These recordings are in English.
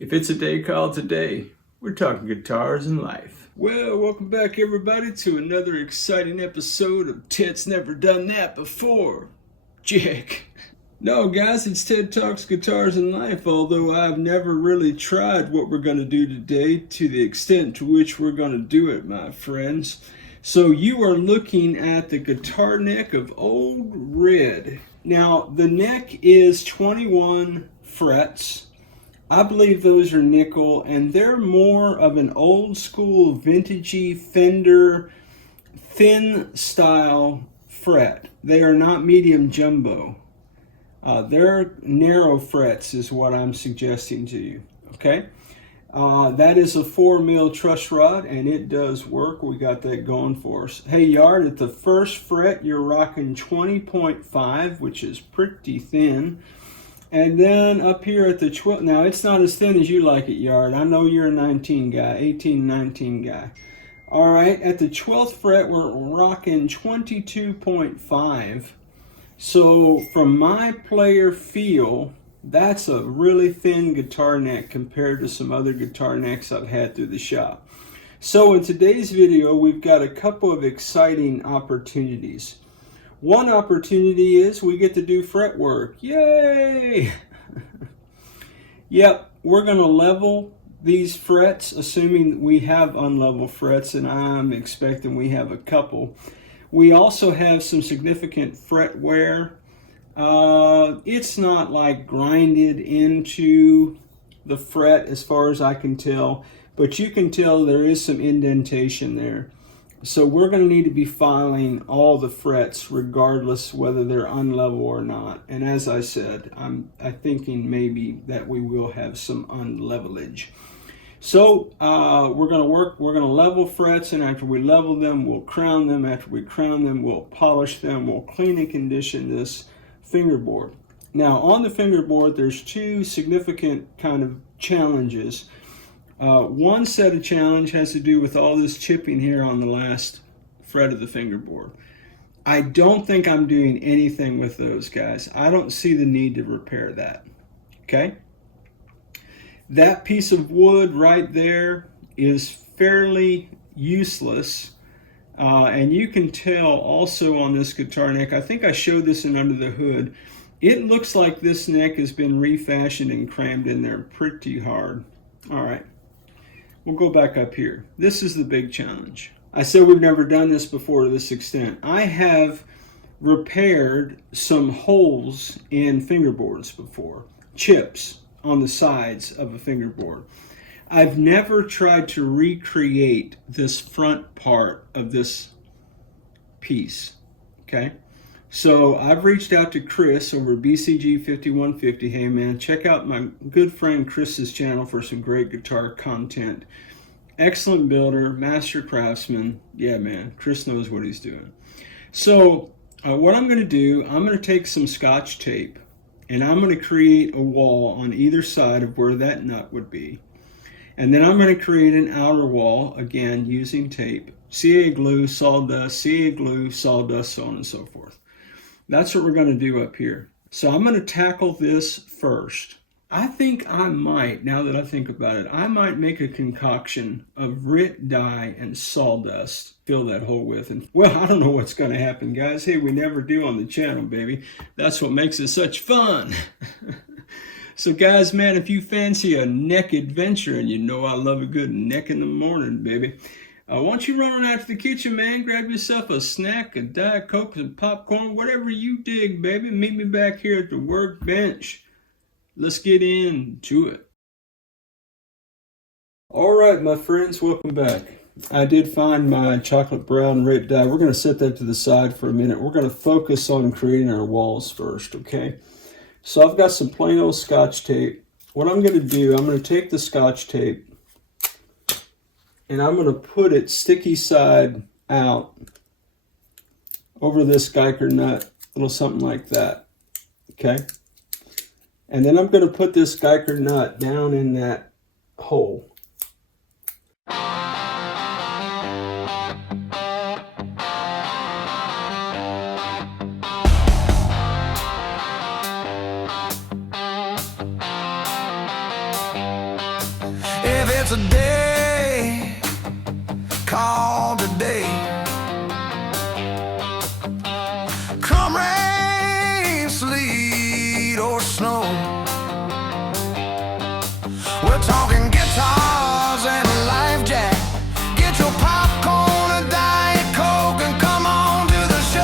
If it's a day called today, we're talking guitars and life. Well, welcome back everybody to another exciting episode of Ted's Never Done That Before. Jack. No guys, it's Ted Talks Guitars and Life, although I've never really tried what we're going to do today to the extent to which we're going to do it, my friends. So you are looking at the guitar neck of Old Red. Now, the neck is 21 frets. I believe those are nickel, and they're more of an old school vintagey Fender thin style fret. They are not medium jumbo. They're narrow frets is what I'm suggesting to you, okay? That is a 4mm truss rod, and it does work. We got that going for us. Hey, Yard, at the first fret, you're rocking 20.5, which is pretty thin. And then up here at the 12, now it's not as thin as you like it, Yard. I know you're a 19 guy, 18, 19 guy. All right, at the 12th fret, we're rocking 22.5. So from my player feel, that's a really thin guitar neck compared to some other guitar necks I've had through the shop. So in today's video, we've got a couple of exciting opportunities. One opportunity is we get to do fretwork. Yay! Yep, we're going to level these frets, assuming we have unlevel frets, and I'm expecting we have a couple. We also have some significant fret wear. It's not like grinded into the fret as far as I can tell, but you can tell there is some indentation there. So we're going to need to be filing all the frets regardless whether they're unlevel or not. And as I said, I'm thinking maybe that we will have some unlevelage. So we're going to level frets, and after we level them, we'll crown them. After we crown them, we'll polish them. We'll clean and condition this fingerboard. Now on the fingerboard, there's two significant kind of challenges. One set of challenge has to do with all this chipping here on the last fret of the fingerboard. I don't think I'm doing anything with those, guys. I don't see the need to repair that, okay? That piece of wood right there is fairly useless, and you can tell also on this guitar neck, I think I showed this in Under the Hood, it looks like this neck has been refashioned and crammed in there pretty hard. All right. We'll go back up here. This is the big challenge. I said we've never done this before to this extent. I have repaired some holes in fingerboards before, chips on the sides of a fingerboard. I've never tried to recreate this front part of this piece, okay? So I've reached out to Chris over BCG 5150. Hey man, check out my good friend Chris's channel for some great guitar content. Excellent builder, master craftsman. Yeah man, Chris knows what he's doing. So what I'm going to do, I'm going to take some Scotch tape and I'm going to create a wall on either side of where that nut would be. And then I'm going to create an outer wall, again using tape, CA glue, sawdust, CA glue, sawdust, so on and so forth. That's what we're going to do up here. So I'm going to tackle this first. I think I might, now that I think about it, I might make a concoction of Rit dye and sawdust, fill that hole with. And well, I don't know what's going to happen, guys. Hey, we never do on the channel, baby. That's what makes it such fun. So guys, man, if you fancy a neck adventure, and you know I love a good neck in the morning, baby, why don't you run on out to the kitchen, man, grab yourself a snack, a Diet Coke, some popcorn, whatever you dig, baby. Meet me back here at the workbench. Let's get into it. All right, my friends, welcome back. I did find my chocolate brown red dye. We're going to set that to the side for a minute. We're going to focus on creating our walls first, okay? So I've got some plain old Scotch tape. What I'm going to do, I'm going to take the Scotch tape and I'm going to put it sticky side out over this Guyker nut, a little something like that, okay? And then I'm going to put this Guyker nut down in that hole. If it's a day called today, come rain, sleet, or snow, we're talking guitars and a life jack. Get your popcorn, a Diet Coke, and come on to the show.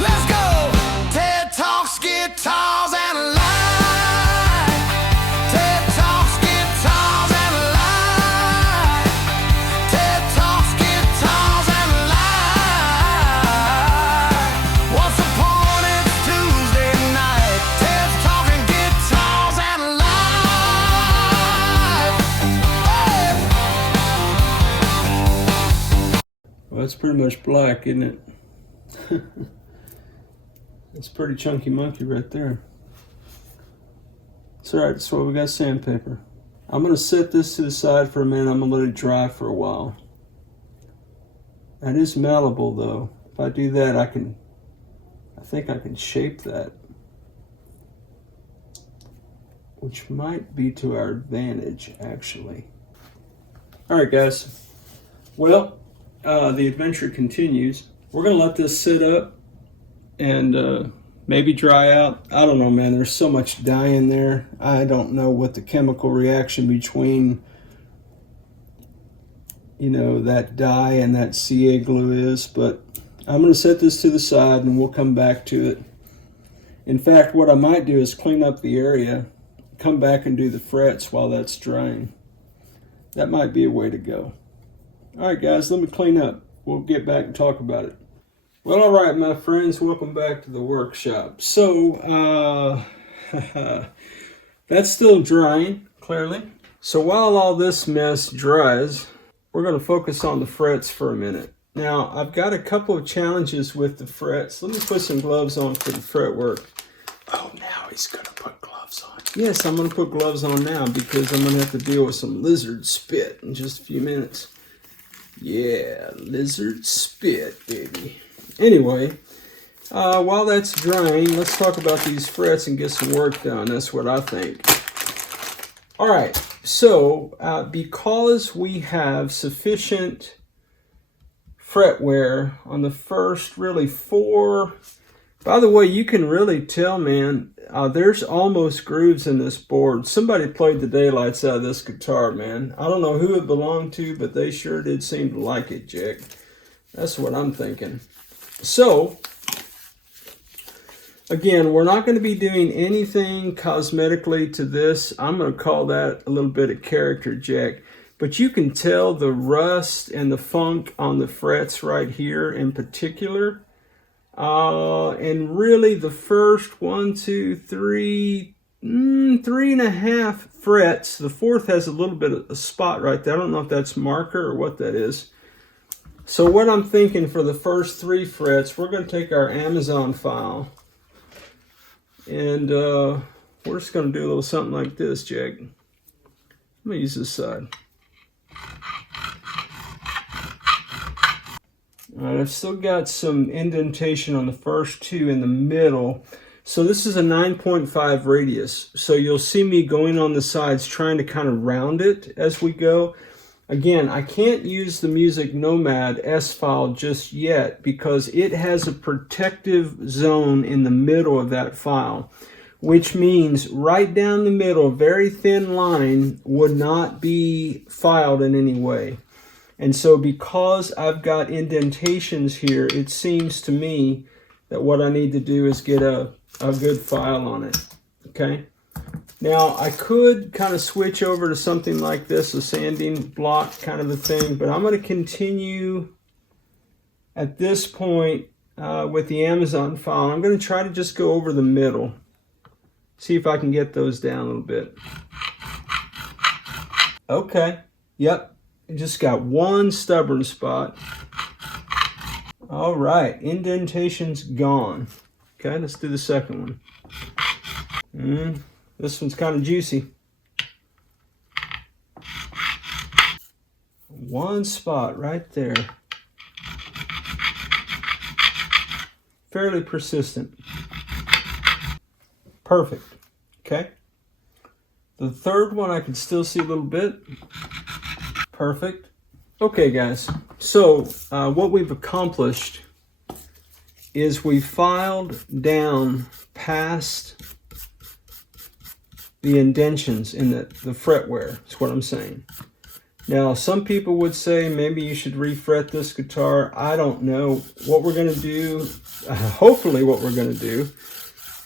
Let's go. Ted Talks Guitars and Life. Ted Talks Guitars and Life. Ted Talks Guitars and Life. Once upon a Tuesday night, Ted's talking guitars and life. Well, it's pretty much black, isn't it? It's pretty chunky monkey right there. It's alright, that's why we got sandpaper. I'm going to set this to the side for a minute. I'm going to let it dry for a while. That is malleable though. If I do that, I think I can shape that, which might be to our advantage actually. Alright guys, well, the adventure continues. We're going to let this sit up and maybe dry out. I don't know, man. There's so much dye in there. I don't know what the chemical reaction between, you know, that dye and that CA glue is, but I'm going to set this to the side and we'll come back to it. In fact, what I might do is clean up the area, come back and do the frets while that's drying. That might be a way to go. All right, guys, let me clean up. We'll get back and talk about it. Well, all right, my friends, welcome back to the workshop. So, that's still drying, clearly. So while all this mess dries, we're going to focus on the frets for a minute. Now, I've got a couple of challenges with the frets. Let me put some gloves on for the fretwork. Oh, now he's going to put gloves on. Yes, I'm going to put gloves on now because I'm going to have to deal with some lizard spit in just a few minutes. Yeah, lizard spit, baby. Anyway, while that's drying, let's talk about these frets and get some work done. That's what I think. All right, so because we have sufficient fret wear on the first really 4, by the way, you can really tell, man, there's almost grooves in this board. Somebody played the daylights out of this guitar, man. I don't know who it belonged to, but they sure did seem to like it, Jack. That's what I'm thinking. So, again, we're not going to be doing anything cosmetically to this. I'm going to call that a little bit of character, Jack. But you can tell the rust and the funk on the frets right here in particular. And really the first 1, 2, 3, 3.5 frets. The fourth has a little bit of a spot right there. I don't know if that's marker or what that is. So what I'm thinking for the first 3 frets, we're going to take our Amazon file and we're just going to do a little something like this, Jack. Let me use this side. All right, I've still got some indentation on the first 2 in the middle. So this is a 9.5 radius. So you'll see me going on the sides trying to kind of round it as we go. Again, I can't use the Music Nomad S file just yet because it has a protective zone in the middle of that file, which means right down the middle, a very thin line would not be filed in any way. And so because I've got indentations here, it seems to me that what I need to do is get a good file on it, okay? Now, I could kind of switch over to something like this, a sanding block kind of a thing, but I'm going to continue at this point with the Amazon file. I'm going to try to just go over the middle, see if I can get those down a little bit. Okay, yep, I just got one stubborn spot. All right, indentation's gone. Okay, let's do the second one. This one's kind of juicy. One spot right there. Fairly persistent. Perfect. Okay. The third one I can still see a little bit. Perfect. Okay, guys. So what we've accomplished is we filed down past the indentions in the fretware. That's what I'm saying. Now, some people would say maybe you should refret this guitar. I don't know. What we're going to do, hopefully what we're going to do,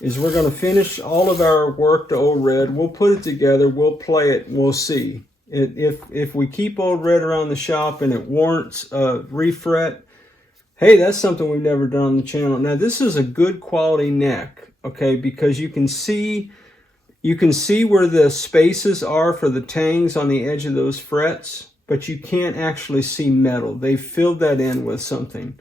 is we're going to finish all of our work to Old Red. We'll put it together. We'll play it. And we'll see. If we keep Old Red around the shop and it warrants a refret, hey, that's something we've never done on the channel. Now, this is a good quality neck, okay, because you can see where the spaces are for the tangs on the edge of those frets, but you can't actually see metal. They filled that in with something.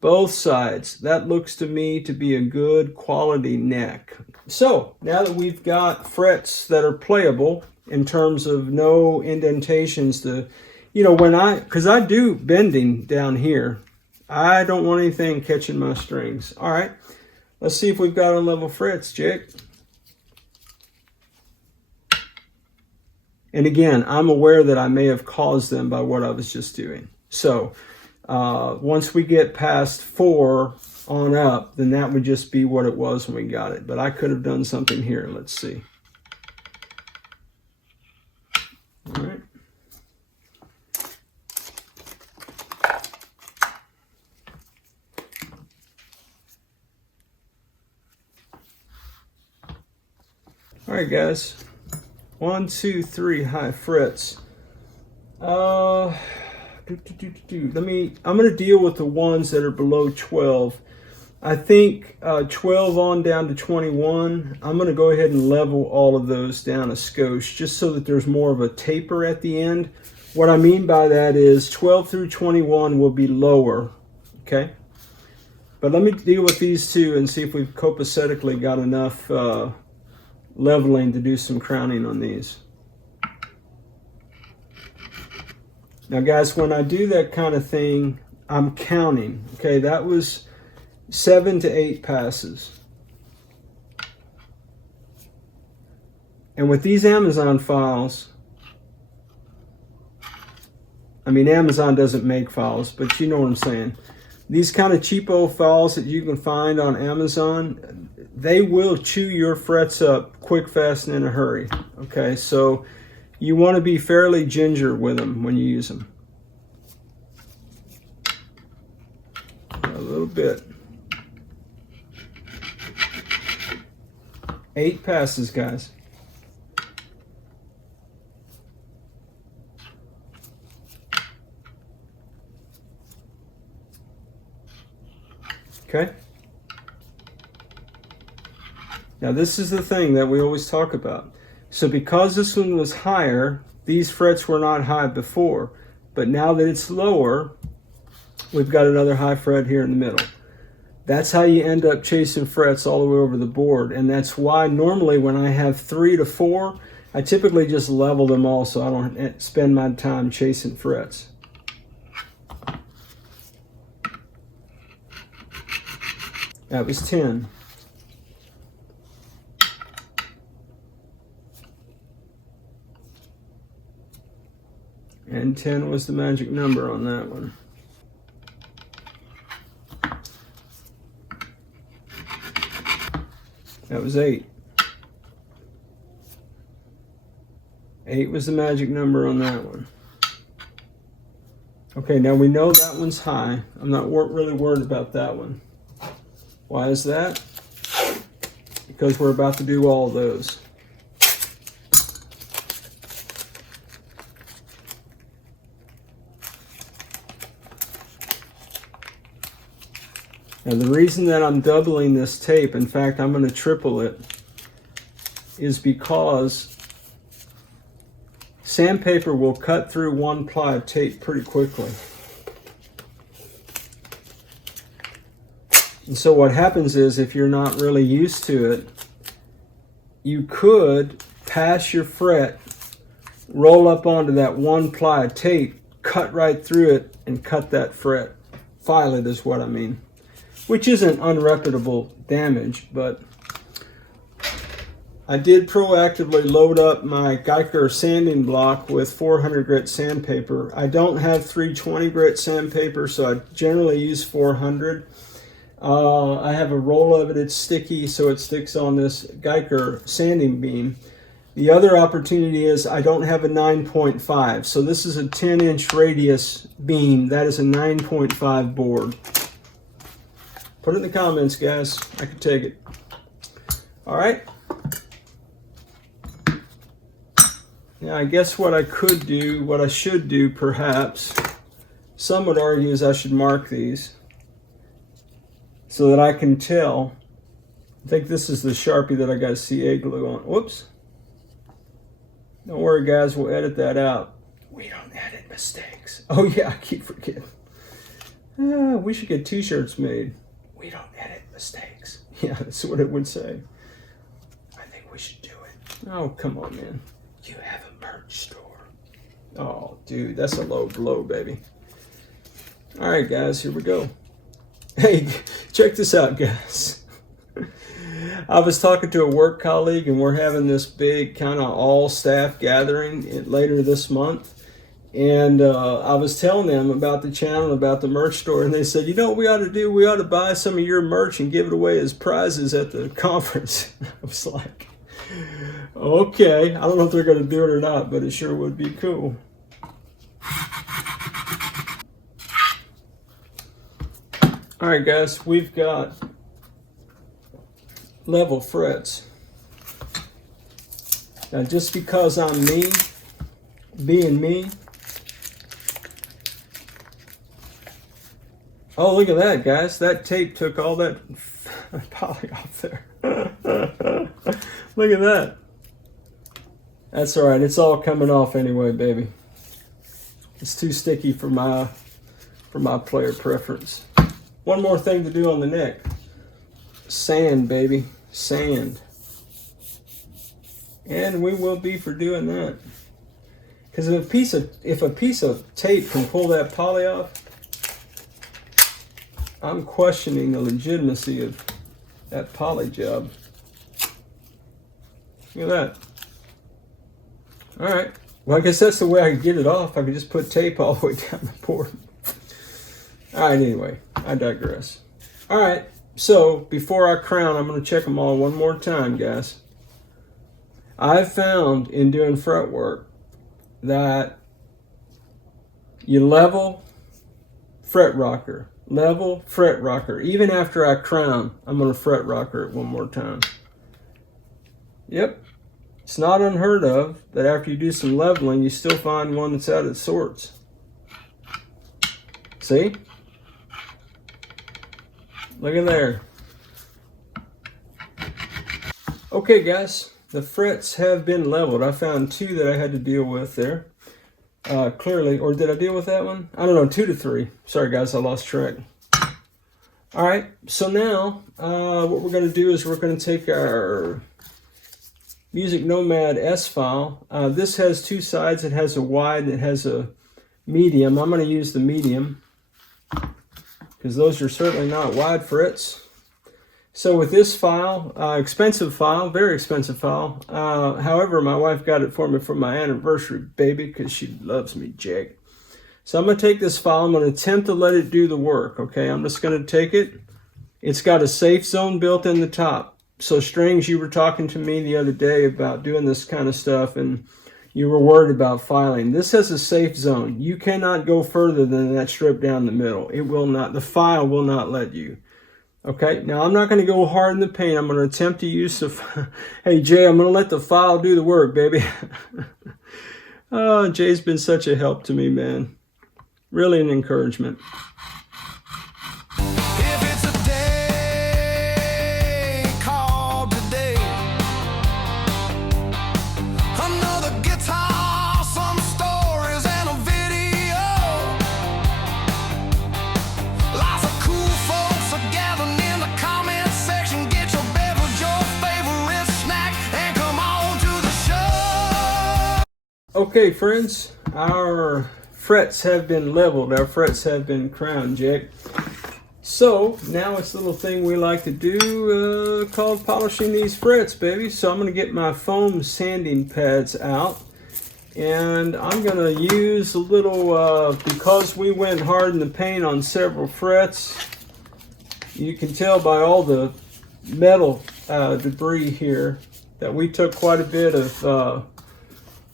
Both sides. That looks to me to be a good quality neck. So now that we've got frets that are playable in terms of no indentations, because I do bending down here, I don't want anything catching my strings. All right, let's see if we've got unlevel frets, Jake. And again, I'm aware that I may have caused them by what I was just doing. So once we get past 4 on up, then that would just be what it was when we got it. But I could have done something here. Let's see. All right. All right, guys. 1, 2, 3 high frets. I'm going to deal with the ones that are below 12. I think 12 on down to 21. I'm going to go ahead and level all of those down a skosh just so that there's more of a taper at the end. What I mean by that is 12 through 21 will be lower, okay? But let me deal with these two and see if we've copacetically got enough leveling to do some crowning on these. Now guys, when I do that kind of thing, I'm counting. Okay, that was 7 to 8 passes. And with these Amazon files, I mean, Amazon doesn't make files, but you know what I'm saying. These kind of cheapo files that you can find on Amazon, they will chew your frets up quick, fast, and in a hurry. Okay, so you want to be fairly ginger with them when you use them. A little bit. 8 passes, guys. Okay. Now this is the thing that we always talk about. So because this one was higher, these frets were not high before. But now that it's lower, we've got another high fret here in the middle. That's how you end up chasing frets all the way over the board. And that's why normally when I have 3 to 4, I typically just level them all so I don't spend my time chasing frets. That was 10. And 10 was the magic number on that one. That was 8. 8 was the magic number on that one. Okay, now we know that one's high. I'm not really worried about that one. Why is that? Because we're about to do all those. Now the reason that I'm doubling this tape, in fact I'm going to triple it, is because sandpaper will cut through 1 ply of tape pretty quickly. And so what happens is, if you're not really used to it, you could pass your fret, roll up onto that 1 ply of tape, cut right through it, and cut that fret. File it is what I mean. Which isn't unreputable damage, but I did proactively load up my Guyker sanding block with 400 grit sandpaper. I don't have 320 grit sandpaper, so I generally use 400. I have a roll of it. It's sticky, so it sticks on this Guyker sanding beam. The other opportunity is I don't have a 9.5, so this is a 10-inch radius beam. That is a 9.5 board. Put it in the comments, guys. I can take it. All right. Now, I guess what I could do, what I should do perhaps, some would argue is I should mark these so that I can tell. I think this is the Sharpie that I got CA glue on. Whoops. Don't worry, guys, we'll edit that out. We don't edit mistakes. Oh, yeah, I keep forgetting. We should get t-shirts made. We don't edit mistakes. Yeah, that's what it would say. I think we should do it. Oh, come on, man. You have a merch store. Oh, dude, that's a low blow, baby. All right, guys, here we go. Hey, check this out, guys. I was talking to a work colleague, and we're having this big kind of all-staff gathering later this month. And I was telling them about the channel, about the merch store, and they said, you know what we ought to do? We ought to buy some of your merch and give it away as prizes at the conference. I was like, okay, I don't know if they're going to do it or not, but it sure would be cool. All right, guys, we've got level frets. Now, just because I'm me, being me. Oh, look at that, guys. That tape took all that poly off there. Look at that. That's all right. It's all coming off anyway, baby. It's too sticky for my player preference. One more thing to do on the neck. Sand, baby. Sand. And we will be for doing that. Because if a piece of tape can pull that poly off, I'm questioning the legitimacy of that poly job. Look at that. All right. Well, I guess that's the way I could get it off. I could just put tape all the way down the board. All right, anyway, I digress. All right, so before I crown, I'm going to check them all one more time, guys. I've found in doing fret work that you level fret rocker, level fret rocker. Even after I crown, I'm going to fret rocker it one more time. Yep. It's not unheard of that after you do some leveling, you still find one that's out of sorts. See? Look at there. Okay, guys, the frets have been leveled. I found two that I had to deal with there. Clearly, or did I deal with that one? I don't know, 2 to 3. Sorry, guys, I lost track. All right, so now what we're going to do is we're going to take our Music Nomad S file. This has two sides. It has a wide and it has a medium. I'm going to use the medium because those are certainly not wide frets. So with this file, expensive file, very expensive file. However, my wife got it for me for my anniversary, baby, because she loves me, Jake. So I'm going to take this file. I'm going to attempt to let it do the work, okay? I'm just going to take it. It's got a safe zone built in the top. So Strings, you were talking to me the other day about doing this kind of stuff, and you were worried about filing. This has a safe zone. You cannot go further than that strip down the middle. It will not. The file will not let you. Okay, now I'm not going to go hard in the paint. I'm going to attempt to use the... Hey, Jay, I'm going to let the file do the work, baby. Oh, Jay's been such a help to me, man. Really an encouragement. If it's a day called today, another guitar, some stories, and a video. Lots of cool folks are gathering in the comment section. Get your beverage, your favorite snack, and come on to the show. Okay, friends, our frets have been leveled. Our frets have been crowned, Jack. So now it's a little thing we like to do called polishing these frets, baby. So I'm going to get my foam sanding pads out, and I'm going to use a little, because we went hard in the paint on several frets, you can tell by all the metal debris here that we took quite a bit of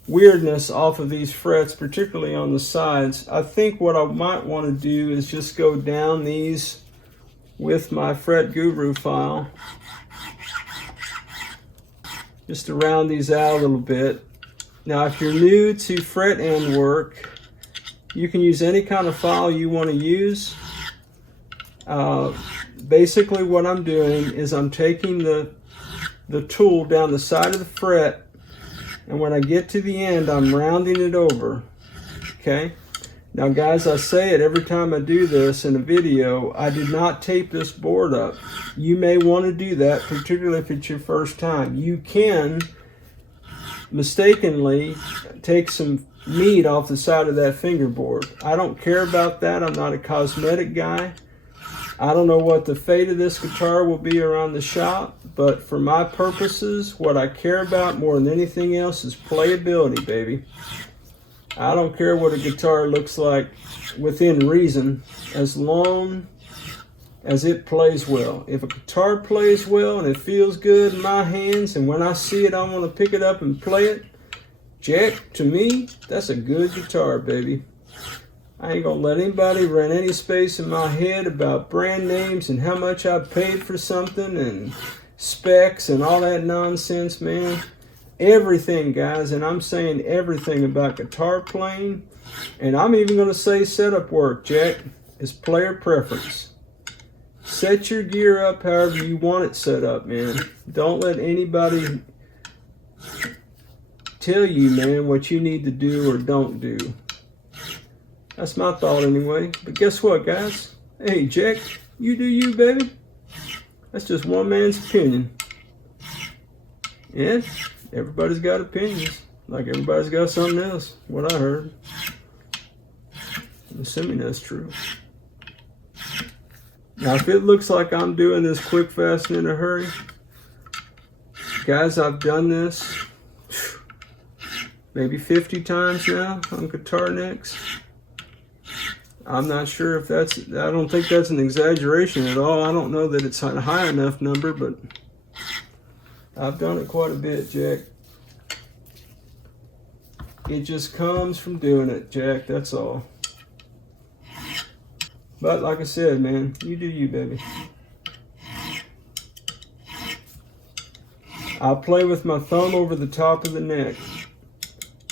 weirdness off of these frets, particularly on the sides. I think what I might want to do is just go down these with my Fret Guru file, just to round these out a little bit. Now, if you're new to fret end work, you can use any kind of file you want to use. Basically what I'm doing is I'm taking the tool down the side of the fret, and when I get to the end, I'm rounding it over. Okay? Now guys, I say it every time I do this in a video, I did not tape this board up. You may want to do that, particularly if it's your first time. You can mistakenly take some meat off the side of that fingerboard. I don't care about that. I'm not a cosmetic guy. I don't know what the fate of this guitar will be around the shop, but for my purposes, what I care about more than anything else is playability, baby. I don't care what a guitar looks like within reason, as long as it plays well. If a guitar plays well and it feels good in my hands, and when I see it I want to pick it up and play it, Jack, to me, that's a good guitar, baby. I ain't gonna let anybody run any space in my head about brand names and how much I paid for something and specs and all that nonsense, man. Everything, guys, and I'm saying everything about guitar playing, and I'm even going to say setup work, Jack, is player preference. Set your gear up however you want it set up, man. Don't let anybody tell you, man, what you need to do or don't do. That's my thought anyway. But guess what, guys? Hey, Jack, you do you, baby. That's just one man's opinion. And everybody's got opinions, like everybody's got something else, what I heard. I'm assuming that's true. Now, if it looks like I'm doing this quick, fast, and in a hurry, guys, I've done this maybe 50 times now on guitar necks. I'm not sure if that's, I don't think that's an exaggeration at all. I don't know that it's a high enough number, but I've done it quite a bit, Jack. It just comes from doing it, Jack, that's all. But like I said, man, you do you, baby. I play with my thumb over the top of the neck.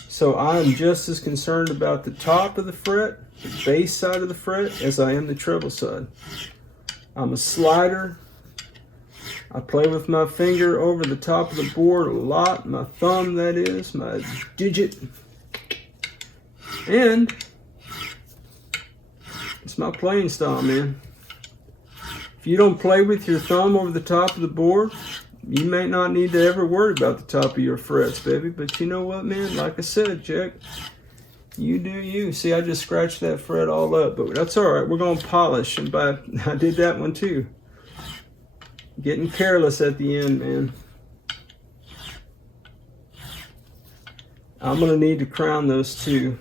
So I'm just as concerned about the top of the fret, the bass side of the fret, as I am the treble side. I'm a slider. I play with my finger over the top of the board a lot, my thumb, that is, my digit. And it's my playing style, man. If you don't play with your thumb over the top of the board, you may not need to ever worry about the top of your frets, baby. But you know what, man? Like I said, Jack, you do you. See, I just scratched that fret all up, but that's all right. We're going to polish, and I did that one too. Getting careless at the end, man. I'm going to need to crown those too.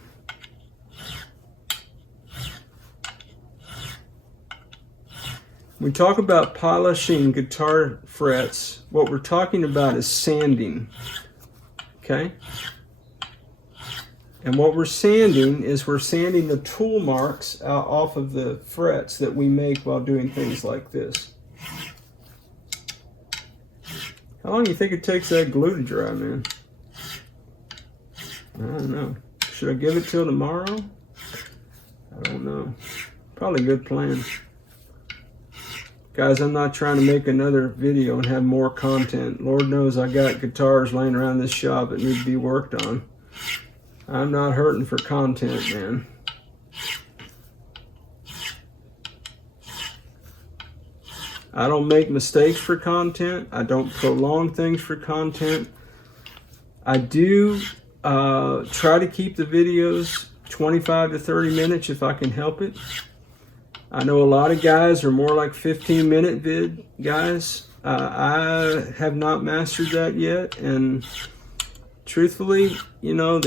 When we talk about polishing guitar frets, what we're talking about is sanding, okay? And what we're sanding is we're sanding the tool marks out off of the frets that we make while doing things like this. How long do you think it takes that glue to dry, man? I don't know. Should I give it till tomorrow? I don't know. Probably a good plan. Guys, I'm not trying to make another video and have more content. Lord knows I got guitars laying around this shop that need to be worked on. I'm not hurting for content, man. I don't make mistakes for content. I don't prolong things for content. I do try to keep the videos 25 to 30 minutes if I can help it. I know a lot of guys are more like 15-minute vid guys. I have not mastered that yet, and truthfully, you know,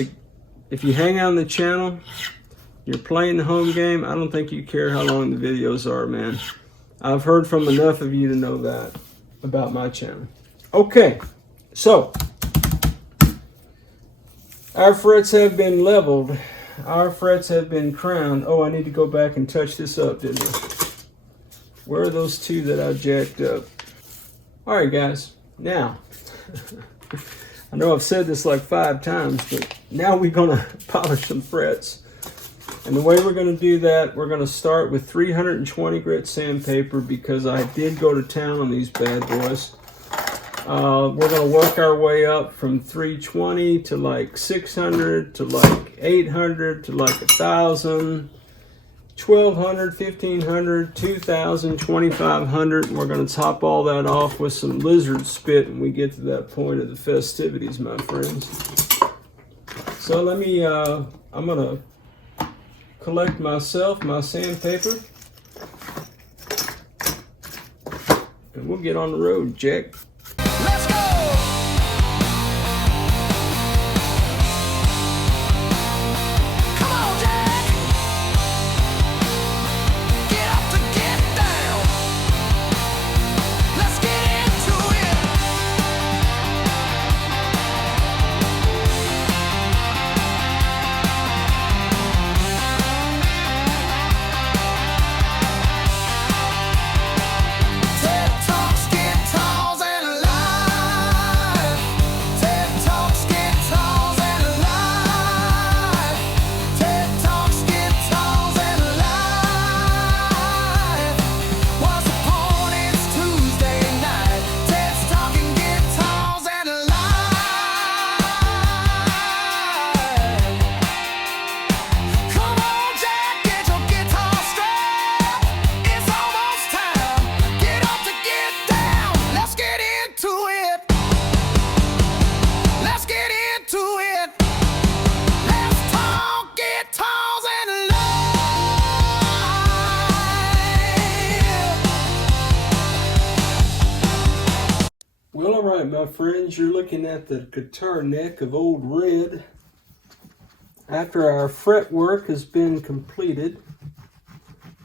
if you hang out on the channel, you're playing the home game, I don't think you care how long the videos are, man. I've heard from enough of you to know that about my channel. Okay, so our frets have been leveled. Our frets have been crowned. Oh, I need to go back and touch this up, didn't I? Where are those two that I jacked up? All right, guys. Now, I know I've said this like 5 times, but now we're gonna polish some frets. And the way we're going to do that, we're going to start with 320 grit sandpaper because I did go to town on these bad boys. We're going to work our way up from 320 to like 600 to like 800 to like 1,000, 1,200, 1,500, 2,000, 2,500. And we're going to top all that off with some lizard spit when we get to that point of the festivities, my friends. So let me, I'm going to collect myself my sandpaper, and we'll get on the road, Jack. Let's go! Come on, Jack! Get up to get down! Let's get into it! TED Talks, guitars, and live. TED Talks, guitars, and live. TED Talks, guitars, and live. Once upon it's Tuesday night. Ted's talking guitars and live. Come on, Jack, get your guitar strapped. It's almost time. Get up to get down. Let's get into it. Let's get into it. Let's talk guitars and live. Well, all right, my friends, you're looking at the guitar neck of Old Red after our fretwork has been completed.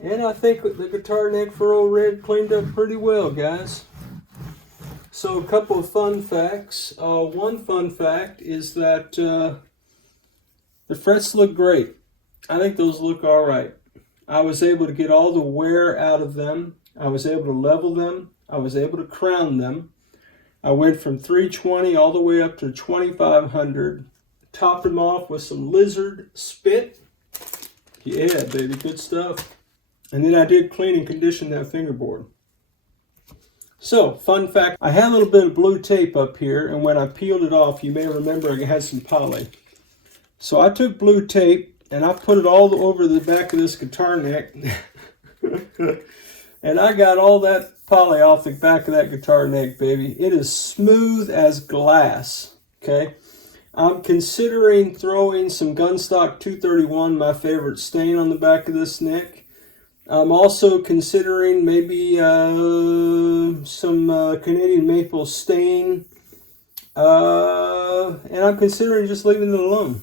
And I think the guitar neck for Old Red cleaned up pretty well, guys. So a couple of fun facts. One fun fact is that the frets look great. I think those look all right. I was able to get all the wear out of them. I was able to level them. I was able to crown them. I went from 320 all the way up to 2,500. Topped them off with some lizard spit. Yeah, baby, good stuff. And then I did clean and condition that fingerboard. So, fun fact, I had a little bit of blue tape up here, and when I peeled it off, you may remember I had some poly. So I took blue tape, and I put it all over the back of this guitar neck. And I got all that poly off the back of that guitar neck, baby. It is smooth as glass, okay? I'm considering throwing some Gunstock 231, my favorite stain, on the back of this neck. I'm also considering maybe some Canadian maple stain. And I'm considering just leaving it alone.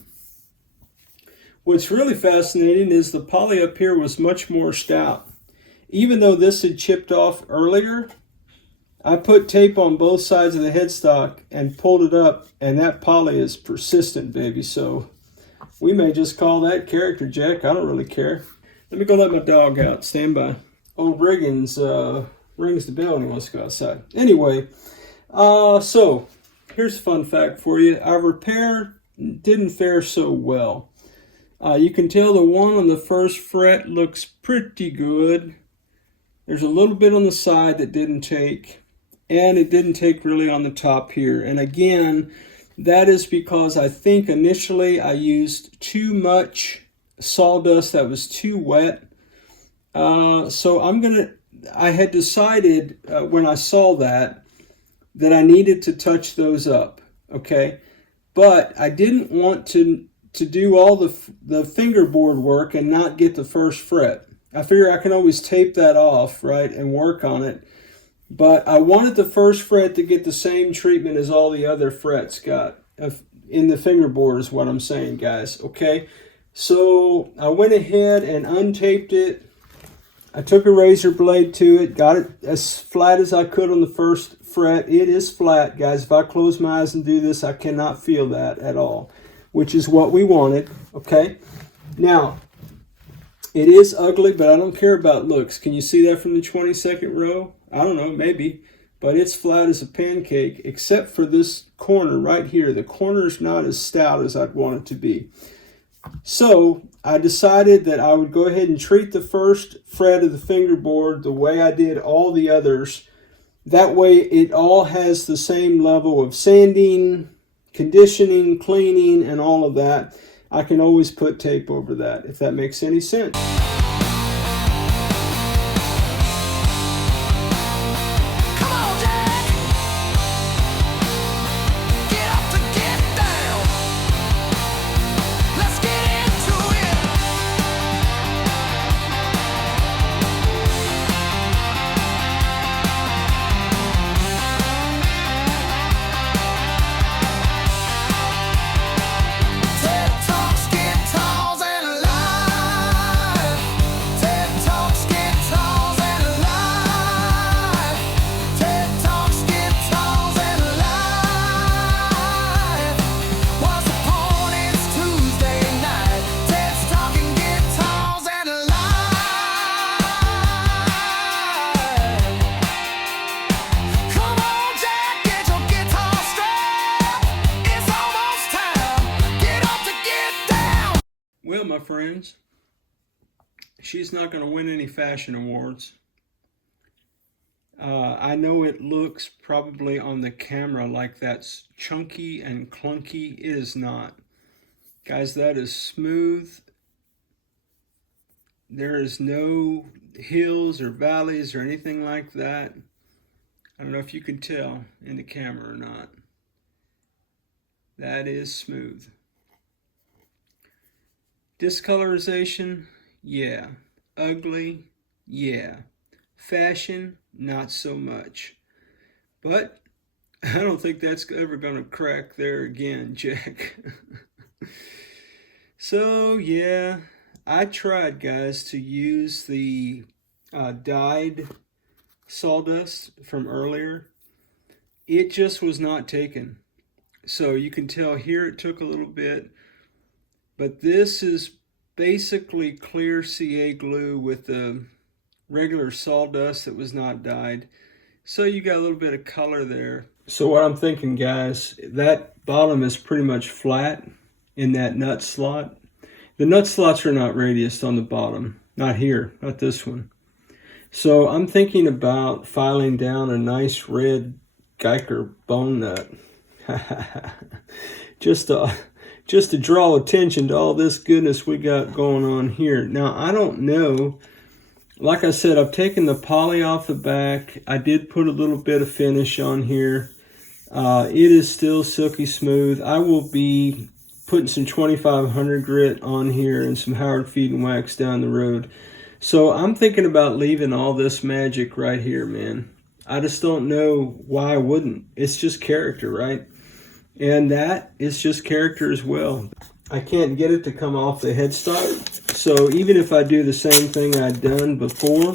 What's really fascinating is the poly up here was much more stout. Even though this had chipped off earlier, I put tape on both sides of the headstock and pulled it up, and that poly is persistent, baby. So we may just call that character, Jack. I don't really care. Let me go let my dog out. Stand by. Old Riggins rings the bell and he wants to go outside. Anyway, so here's a fun fact for you. Our repair didn't fare so well. You can tell the one on the first fret looks pretty good. There's a little bit on the side that didn't take, and it didn't take really on the top here. And again, that is because I think initially I used too much sawdust that was too wet. So I had decided when I saw that I needed to touch those up, okay? But I didn't want to do all the fingerboard work and not get the first fret. I figure I can always tape that off, right, and work on it. But I wanted the first fret to get the same treatment as all the other frets got in the fingerboard is what I'm saying, guys, okay? So I went ahead and untaped it. I took a razor blade to it, got it as flat as I could on the first fret. It is flat, guys. If I close my eyes and do this, I cannot feel that at all, which is what we wanted, okay? Now, it is ugly, but I don't care about looks. Can you see that from the 22nd row? I don't know, maybe. But it's flat as a pancake, except for this corner right here. The corner's not as stout as I'd want it to be. So I decided that I would go ahead and treat the first fret of the fingerboard the way I did all the others. That way it all has the same level of sanding, conditioning, cleaning, and all of that. I can always put tape over that, if that makes any sense. Well, my friends, she's not going to win any fashion awards. I know it looks probably on the camera like that's chunky and clunky. It is not. Guys, that is smooth. There is no hills or valleys or anything like that. I don't know if you can tell in the camera or not. That is smooth. Discolorization, yeah. Ugly, yeah. Fashion, not so much. But I don't think that's ever going to crack there again, Jack. So, yeah, I tried, guys, to use the dyed sawdust from earlier. It just was not taken. So you can tell here it took a little bit. But this is basically clear CA glue with the regular sawdust that was not dyed. So you got a little bit of color there. So what I'm thinking, guys, that bottom is pretty much flat in that nut slot. The nut slots are not radiused on the bottom. Not here, not this one. So I'm thinking about filing down a nice red Guyker bone nut. Just to draw attention to all this goodness we got going on here. Now, I don't know. Like I said, I've taken the poly off the back. I did put a little bit of finish on here. It is still silky smooth. I will be putting some 2500 grit on here and some Howard Feed and Wax down the road. So I'm thinking about leaving all this magic right here, man. I just don't know why I wouldn't. It's just character, right? And that is just character as well. I can't get it to come off the headstock. So even if I do the same thing I'd done before,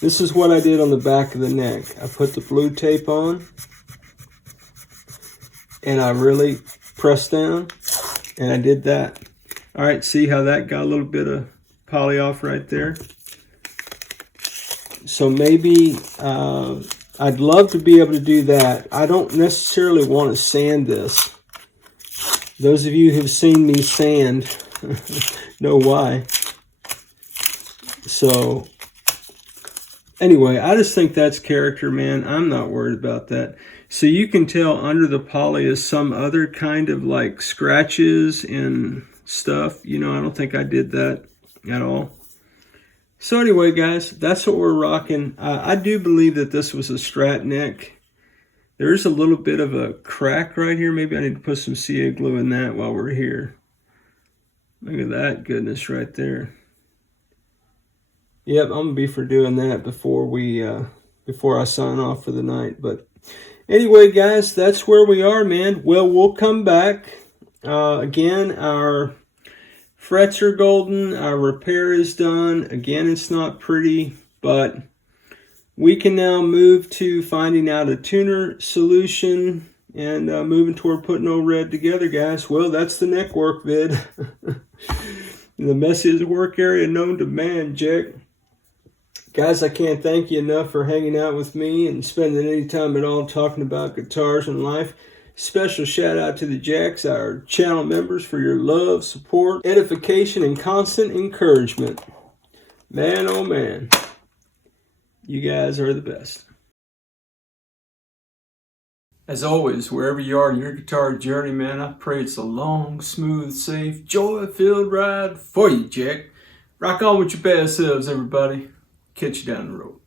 this is what I did on the back of the neck. I put the blue tape on and I really pressed down and I did that. All right, see how that got a little bit of poly off right there? So maybe I'd love to be able to do that. I don't necessarily want to sand this. Those of you who've seen me sand know why. So anyway, I just think that's character, man. I'm not worried about that. So you can tell under the poly is some other kind of like scratches and stuff. You know, I don't think I did that at all. So anyway, guys, that's what we're rocking. I do believe that this was a strat neck. There's a little bit of a crack right here. Maybe I need to put some CA glue in that while we're here. Look at that goodness right there. Yep, I'm gonna be for doing that before I sign off for the night. But anyway, guys, that's where we are, man. Well, we'll come back. Again, our frets are golden. Our repair is done. Again, it's not pretty, but we can now move to finding out a tuner solution and moving toward putting old red together, guys. Well, that's the neck work vid. The messiest work area known to man, Jack. Guys, I can't thank you enough for hanging out with me and spending any time at all talking about guitars and life. Special shout out to the Jacks, our channel members, for your love, support, edification, and constant encouragement. Man, oh man, you guys are the best. As always, wherever you are in your guitar journey, man, I pray it's a long, smooth, safe, joy-filled ride for you, Jack. Rock on with your best selves, everybody. Catch you down the road.